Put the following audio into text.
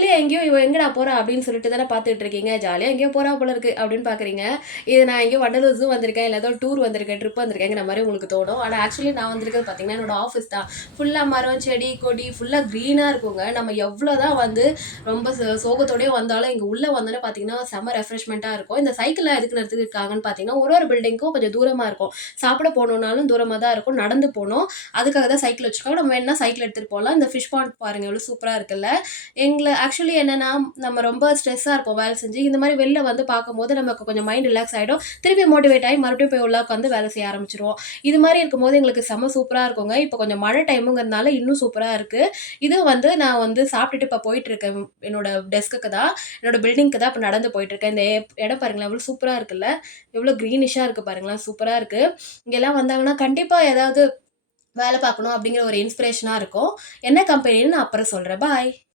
காலையிலேயே எங்கேயோ இவ எங்கடா போறா அப்படின்னு சொல்லிட்டு தானே பார்த்துட்டு இருக்கீங்க. ஜாலியா எங்கேயோ போறா போல இருக்கு அப்படின்னு பார்க்குறீங்க. இது நான் எங்கேயோ வண்டலூர் ஜூ வந்திருக்கேன், இல்ல ஏதோ டூர் வந்திருக்கேன், ட்ரிப் வந்திருக்கேங்கிற மாரி உங்களுக்கு தோணும். ஆனா ஆக்சுவலி நான் வந்திருக்கிறது பார்த்தீங்கன்னா, என்னோட ஆஃபீஸ் தான். ஃபுல்லா மரம், செடி, கொடி ஃபுல்லா கிரீனா இருக்குங்க. நம்ம எவ்வளோதான் வந்து ரொம்ப சோகத்தோடயே வந்தாலும், இங்க உள்ள வந்தோனே பார்த்தீங்கன்னா, செம்ம ரெஃப்ரெஷ்மெண்ட்டா இருக்கும். இந்த சைக்கிள்லாம் எதுக்கு நிறுத்திருக்காங்கன்னு பார்த்தீங்கன்னா, ஒரு ஒரு பில்டிங்க்கும் கொஞ்சம் தூரமா இருக்கும். சாப்பிட போணும்னாலும் தூரமா தான் இருக்கும். நடந்து போணும். அதுக்காக தான் சைக்கிள் வச்சிருக்காங்க. நம்ம வேணுனா சைக்கிள் எடுத்துட்டு போலாம். இந்த ஃபிஷ் பாண்ட் பாருங்க எவ்வளோ சூப்பரா இருக்குல்ல. ஆக்சுவலி என்னன்னா, நம்ம ரொம்ப ஸ்ட்ரெஸ்ஸா இருப்போம் வேலை செஞ்சு. இந்த மாரி வெளில வந்து பார்க்கும்போது நமக்கு கொஞ்சம் மைண்ட் ரிலாக்ஸ் ஆயிடும். திருப்பி மோட்டிவேட் ஆயி மறுபடியும் போய் உள்ள உட்காந்து வேலை செய்ய ஆரம்பிச்சுருவோம். இது மாரி இருக்கும்போது எங்களுக்கு செம்ம சூப்பரா இருக்குங்க. இப்போ கொஞ்சம் மழை டைமுங்கிறதுனால இன்னும் சூப்பரா இருக்கு. இது வந்து நான் வந்து சாப்பிட்டுட்டு இப்போ போயிட்டுருக்கேன். என்னோட டெஸ்க்குக்கு தான். என்னோட பில்டிங்க்கு தான் இப்ப நடந்து போயிட்டுருக்கேன். இந்த இடம் பாருங்களேன் எவ்வளோ சூப்பரா இருக்குல்ல. எவ்வளோ கிரீனிஷா இருக்கு பாருங்களேன். சூப்பரா இருக்கு. இங்கலாம் வந்தாங்கன்னா, கண்டிப்பா ஏதாவது வேலை பார்க்கணும் அப்படிங்கிற ஒரு இன்ஸ்பிரேஷனா இருக்கும். என்ன கம்பெனின்னு நான் அப்புறம் சொல்றேன். பாய்.